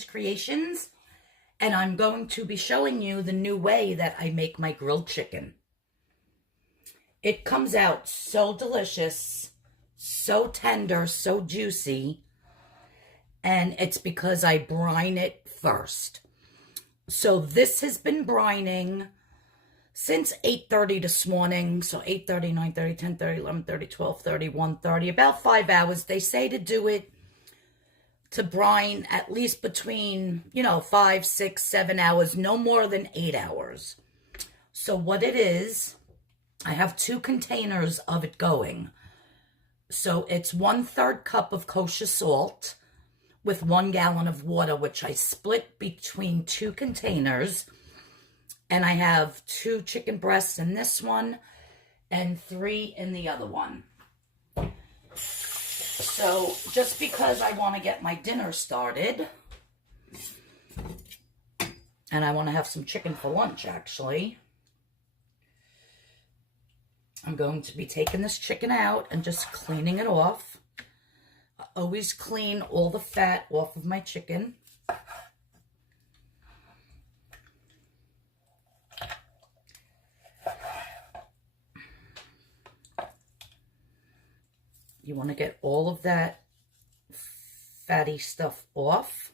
Shane's Creations, and I'm going to be showing you the new way that I make my grilled chicken. It comes out so delicious, so tender, so juicy, and it's because I brine it first. So this has been brining since 8:30 this morning. So 8:30, 9:30, 10:30, 11:30, 12:30, 1:30, about 5 hours. They say to do it, to brine at least between, 5, 6, 7 hours, no more than 8 hours. So what it is, I have 2 containers of it going. So it's 1/3 cup of kosher salt with 1 gallon of water, which I split between 2 containers. And I have 2 chicken breasts in this one and 3 in the other one. So just because I want to get my dinner started, and I want to have some chicken for lunch actually, I'm going to be taking this chicken out and just cleaning it off. I always clean all the fat off of my chicken. You want to get all of that fatty stuff off.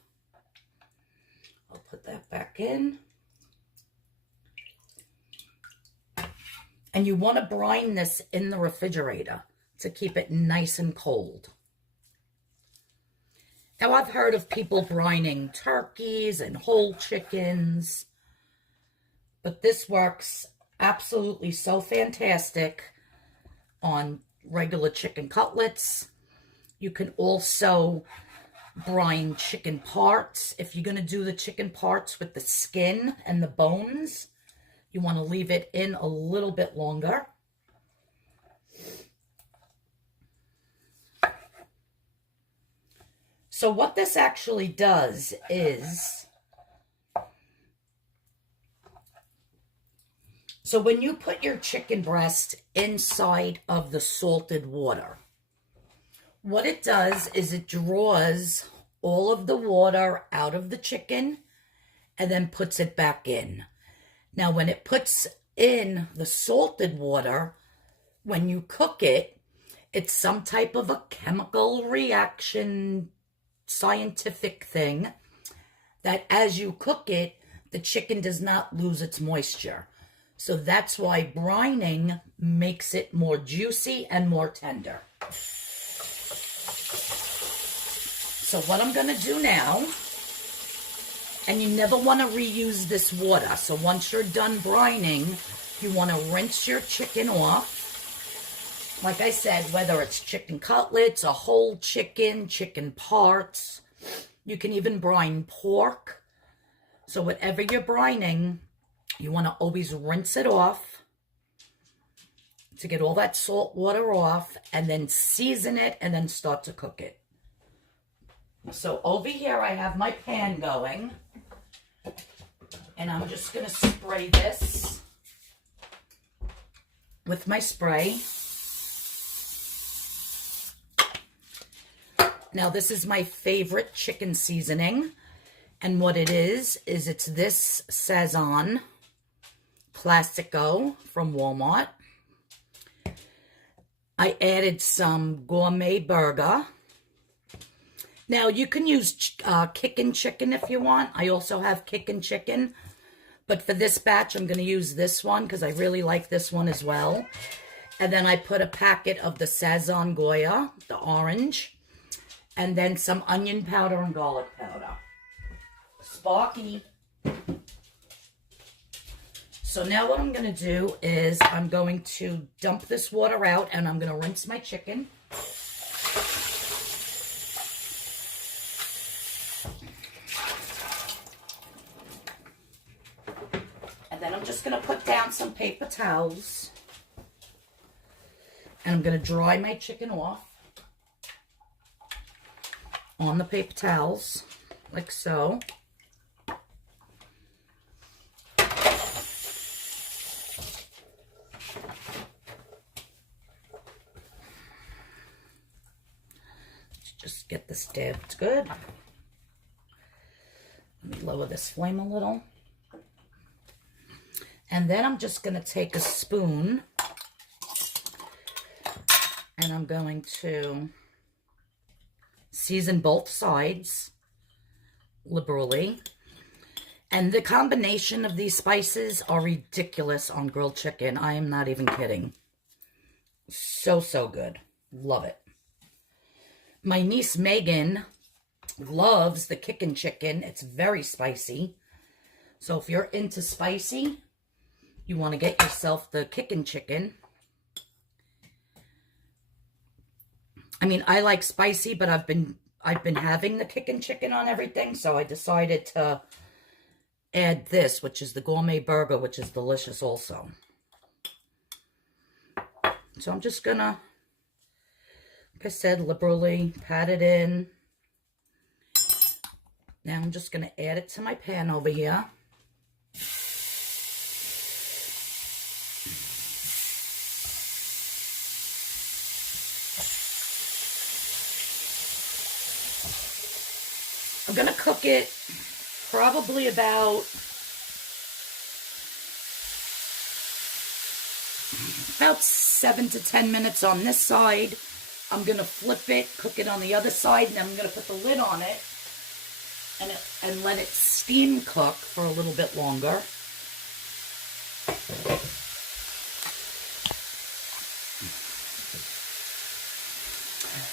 I'll put that back in. And you want to brine this in the refrigerator to keep it nice and cold. Now, I've heard of people brining turkeys and whole chickens, but this works absolutely so fantastic on regular chicken cutlets. You can also brine chicken parts. If you're going to do the chicken parts with the skin and the bones, you want to leave it in a little bit longer. So what this actually does is, so when you put your chicken breast inside of the salted water, what it does is it draws all of the water out of the chicken and then puts it back in. Now, when it puts in the salted water, when you cook it, it's some type of a chemical reaction, scientific thing, that as you cook it, the chicken does not lose its moisture. So that's why brining makes it more juicy and more tender. So what I'm going to do now, and you never want to reuse this water. So once you're done brining, you want to rinse your chicken off. Like I said, whether it's chicken cutlets, a whole chicken, chicken parts, you can even brine pork. So whatever you're brining, you want to always rinse it off to get all that salt water off, and then season it and then start to cook it. So over here I have my pan going, and I'm just going to spray this with my spray. Now this is my favorite chicken seasoning, and what it is it's this Sazon Clasico from Walmart. I added some Gourmet Burger. Now, you can use Kickin Chicken if you want. I also have Kickin Chicken. But for this batch, I'm going to use this one because I really like this one as well. And then I put a packet of the Sazon Goya, the orange. And then some onion powder and garlic powder. Sparky. So now what I'm going to do is I'm going to dump this water out and I'm going to rinse my chicken. And then I'm just going to put down some paper towels. And I'm going to dry my chicken off on the paper towels, like so. Just get this dabbed good. lower this flame a little. And then I'm just going to take a spoon and I'm going to season both sides liberally. And the combination of these spices are ridiculous on grilled chicken. I am not even kidding. So, so good. Love it. My niece Megan loves the Kickin Chicken. It's very spicy. So if you're into spicy, you want to get yourself the Kickin Chicken. I mean, I like spicy, but I've been having the Kickin Chicken on everything, so I decided to add this, which is the Gourmet Burger, which is delicious also. So I'm just gonna, like I said, liberally pat it in. Now I'm just gonna add it to my pan over here. I'm gonna cook it probably about 7 to 10 minutes on this side. I'm gonna flip it, cook it on the other side, and then I'm gonna put the lid on it and let it steam cook for a little bit longer.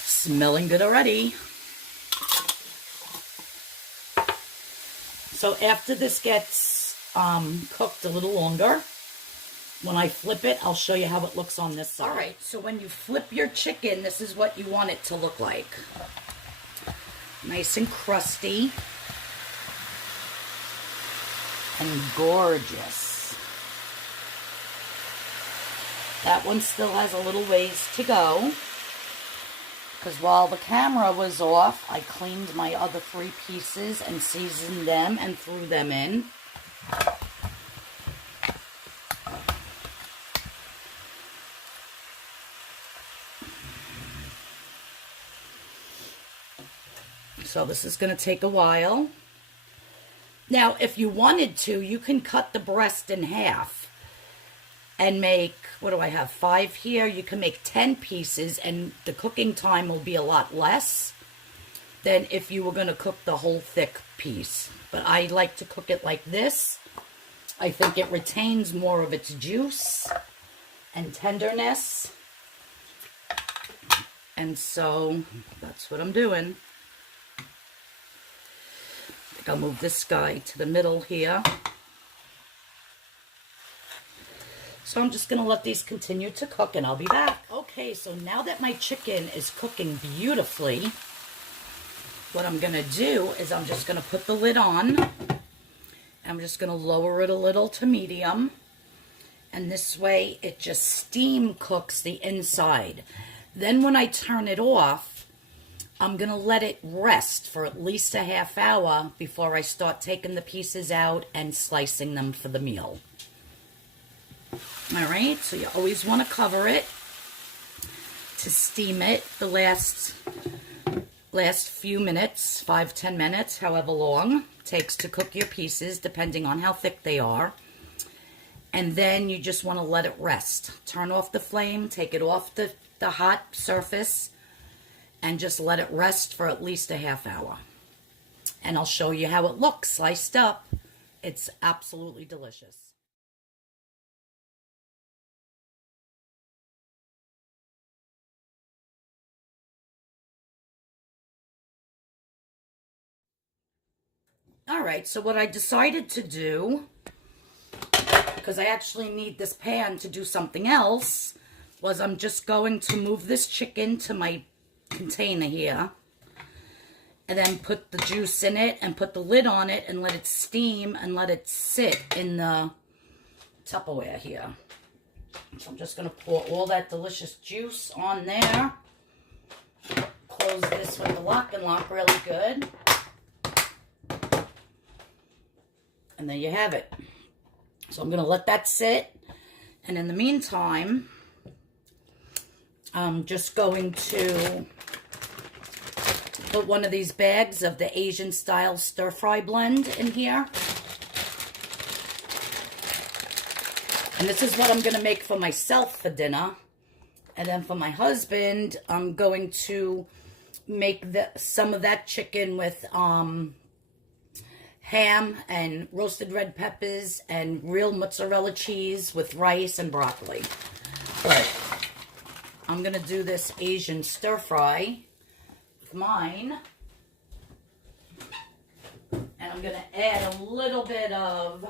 Smelling good already. So after this gets cooked a little longer, when I flip it, I'll show you how it looks on this side. All right, so when you flip your chicken, this is what you want it to look like. Nice and crusty. And gorgeous. That one still has a little ways to go. Because while the camera was off, I cleaned my other 3 pieces and seasoned them and threw them in. So this is going to take a while. Now, if you wanted to, you can cut the breast in half and make, what do I have, 5 here? You can make 10 pieces and the cooking time will be a lot less than if you were going to cook the whole thick piece. But I like to cook it like this. I think it retains more of its juice and tenderness. And so that's what I'm doing. I think I'll move this guy to the middle here. So I'm just going to let these continue to cook and I'll be back. Okay, so now that my chicken is cooking beautifully, what I'm going to do is I'm just going to put the lid on. I'm just going to lower it a little to medium. And this way it just steam cooks the inside. Then when I turn it off, I'm going to let it rest for at least a half hour before I start taking the pieces out and slicing them for the meal. All right, so you always want to cover it to steam it the last few minutes, 5-10 minutes, however long it takes to cook your pieces, depending on how thick they are. And then you just want to let it rest. Turn off the flame, take it off the hot surface, and just let it rest for at least a half hour. And I'll show you how it looks sliced up. It's absolutely delicious. All right, so what I decided to do, because I actually need this pan to do something else, was I'm just going to move this chicken to my container here and then put the juice in it and put the lid on it and let it steam and let it sit in the Tupperware here. So I'm just going to pour all that delicious juice on there. Close this with the lock and lock really good. And there you have it. So I'm going to let that sit. And in the meantime, I'm just going to put one of these bags of the Asian style stir fry blend in here. And this is what I'm going to make for myself for dinner. And then for my husband, I'm going to make some of that chicken with ham and roasted red peppers and real mozzarella cheese with rice and broccoli. But I'm going to do this Asian stir fry with mine. And I'm going to add a little bit of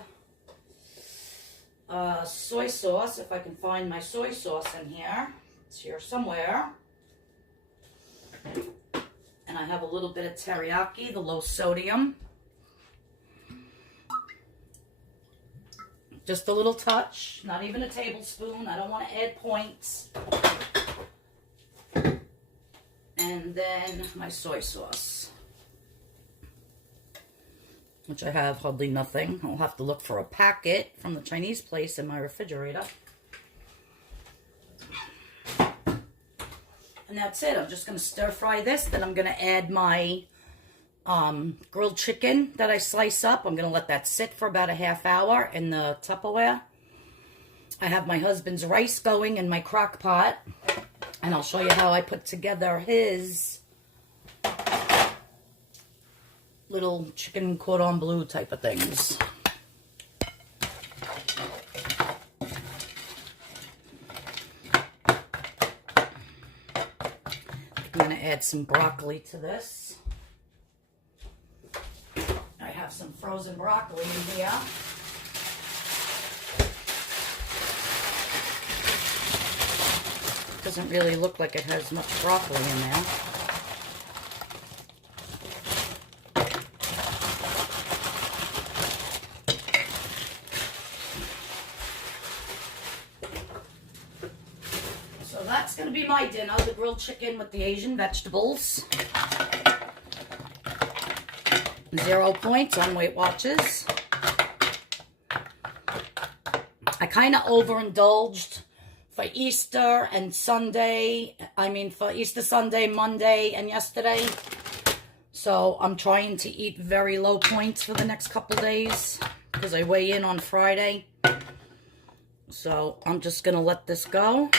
soy sauce, if I can find my soy sauce in here. It's here somewhere. And I have a little bit of teriyaki, the low sodium. Just a little touch, not even a tablespoon. I don't want to add points. And then my soy sauce, which I have hardly nothing. I'll have to look for a packet from the Chinese place in my refrigerator. And that's it. I'm just going to stir fry this. Then I'm going to add my grilled chicken that I slice up. I'm going to let that sit for about a half hour in the Tupperware. I have my husband's rice going in my crock pot. And I'll show you how I put together his little chicken cordon bleu type of things. I'm going to add some broccoli to this. I have some frozen broccoli in here. Doesn't really look like it has much broccoli in there. So that's going to be my dinner, the grilled chicken with the Asian vegetables. 0 points on Weight Watchers. I kind of overindulged for Easter and Sunday. For Easter Sunday, Monday, and yesterday. So I'm trying to eat very low points for the next couple days because I weigh in on Friday. So I'm just going to let this go.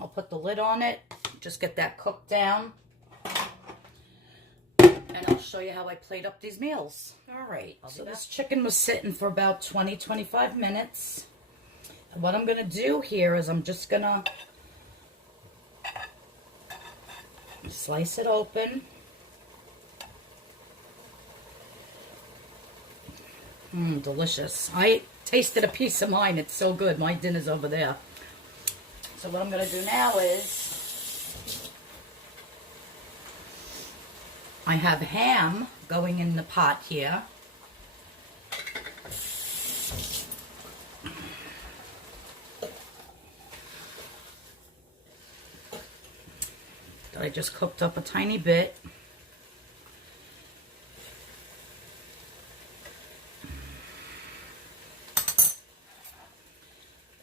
I'll put the lid on it. Just get that cooked down. And I'll show you how I plate up these meals. All right. So this chicken was sitting for about 20-25 minutes. And what I'm going to do here is I'm just going to slice it open. Delicious. I tasted a piece of mine. It's so good. My dinner's over there. So what I'm going to do now is I have ham going in the pot here. That I just cooked up a tiny bit.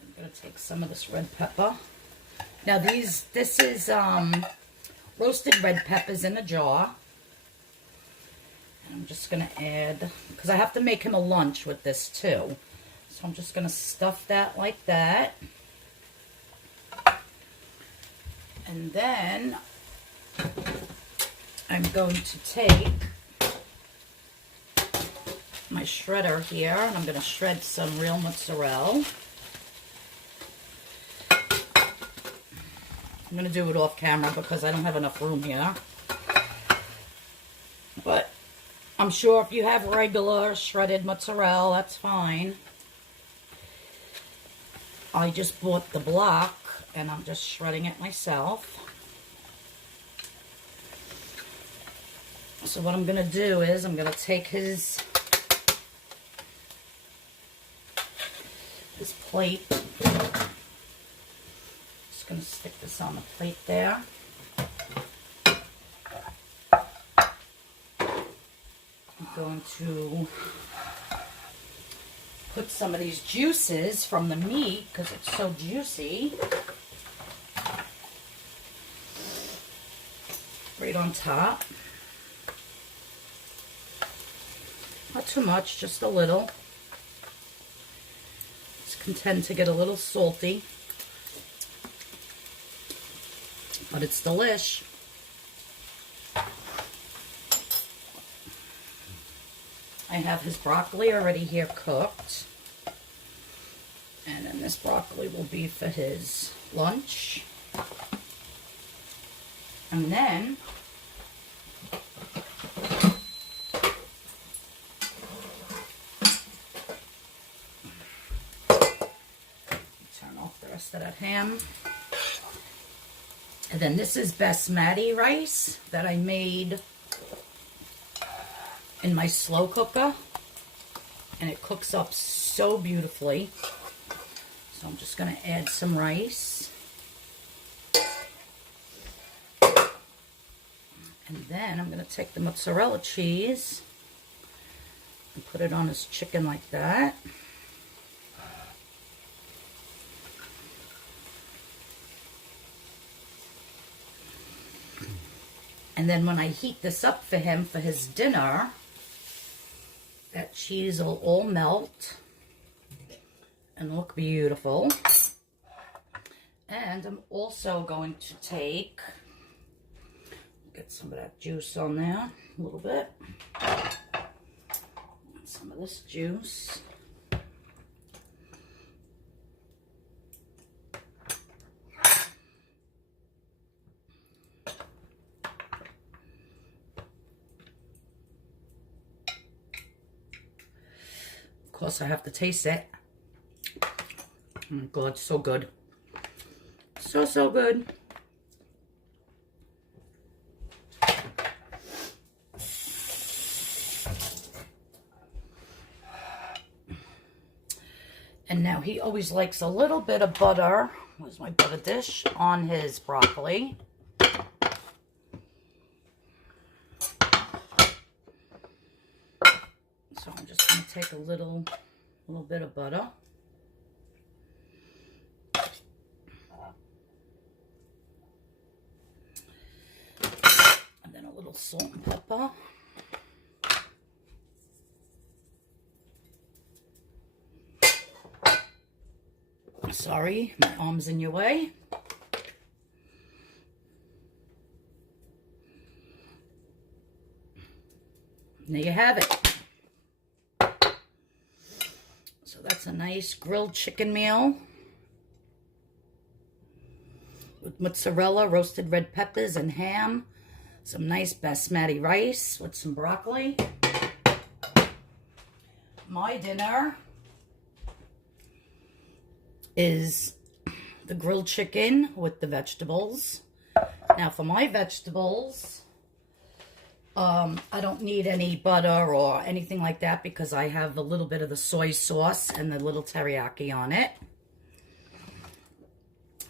I'm going to take some of this red pepper. Now this is roasted red peppers in a jar. And I'm just going to add, because I have to make him a lunch with this too. So I'm just going to stuff that like that. And then I'm going to take my shredder here, and I'm going to shred some real mozzarella. I'm going to do it off camera because I don't have enough room here. But I'm sure if you have regular shredded mozzarella, that's fine. I just bought the block, and I'm just shredding it myself. So what I'm going to do is I'm going to take his plate. Just going to stick this on the plate there. I'm going to put some of these juices from the meat because it's so juicy right on top. Not too much, just a little. It's content to get a little salty, but it's delish. I have his broccoli already here cooked. And then this broccoli will be for his lunch. And then turn off the rest of that ham. And then this is basmati rice that I made in my slow cooker. And it cooks up so beautifully. So I'm just going to add some rice. And then I'm going to take the mozzarella cheese and put it on his chicken like that. And then when I heat this up for him for his dinner, that cheese will all melt and look beautiful. And I'm also going to take, get some of that juice on there, a little bit. Some of this juice. Of course, I have to taste it. Oh my God, so good. So, so good. And now he always likes a little bit of butter. Where's my butter dish? On his broccoli. So I'm just going to take a little bit of butter. And then a little salt and pepper. Sorry, my arm's in your way. And there you have it. So that's a nice grilled chicken meal with mozzarella, roasted red peppers, and ham. Some nice basmati rice with some broccoli. My dinner is the grilled chicken with the vegetables. Now for my vegetables, I don't need any butter or anything like that because I have a little bit of the soy sauce and the little teriyaki on it.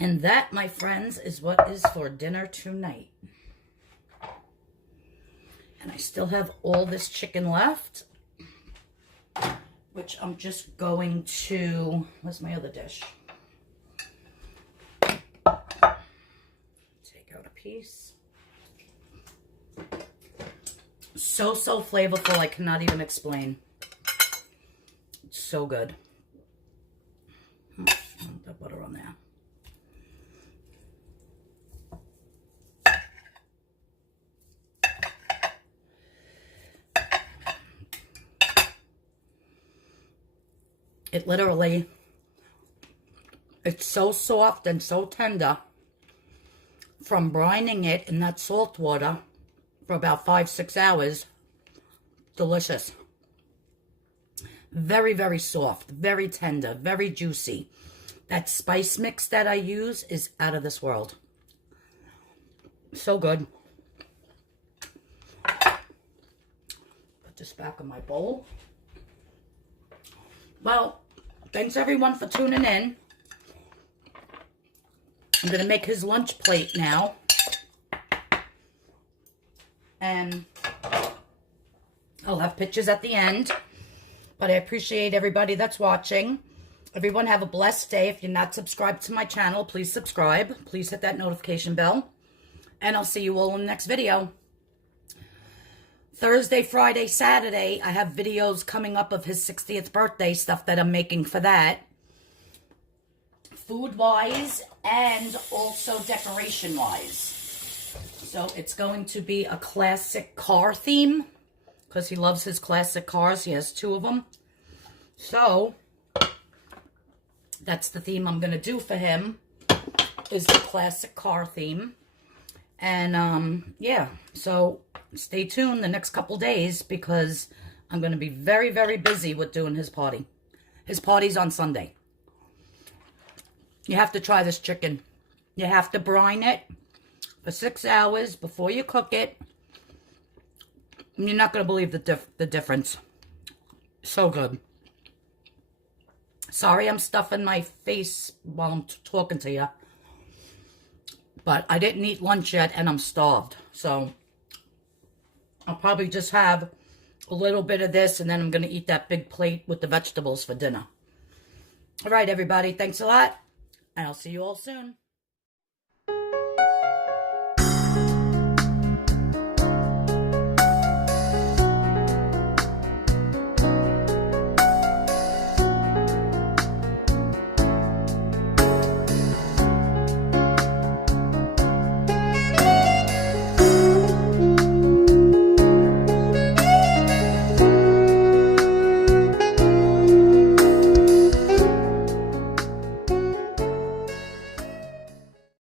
And that, my friends, is what is for dinner tonight. And I still have all this chicken left, which I'm just going to, where's my other dish? Take out a piece. So, so flavorful, I cannot even explain. It's so good. That butter on there. It literally, it's so soft and so tender from brining it in that salt water for about 5-6 hours. Delicious. Very, very soft, very tender, very juicy. That spice mix that I use is out of this world. So good. Put this back in my bowl. Well, thanks everyone for tuning in. I'm going to make his lunch plate now. And I'll have pictures at the end. But I appreciate everybody that's watching. Everyone have a blessed day. If you're not subscribed to my channel, please subscribe. Please hit that notification bell. And I'll see you all in the next video. Thursday, Friday, Saturday, I have videos coming up of his 60th birthday, stuff that I'm making for that. Food-wise and also decoration-wise. So it's going to be a classic car theme because he loves his classic cars. He has 2 of them. So that's the theme I'm going to do for him, is the classic car theme. And yeah, so stay tuned the next couple days because I'm going to be very, very busy with doing his party. His party's on Sunday. You have to try this chicken. You have to brine it for 6 hours before you cook it. You're not going to believe the difference. So good. Sorry I'm stuffing my face while I'm talking to you. But I didn't eat lunch yet and I'm starved. So I'll probably just have a little bit of this and then I'm going to eat that big plate with the vegetables for dinner. All right, everybody. Thanks a lot. And I'll see you all soon.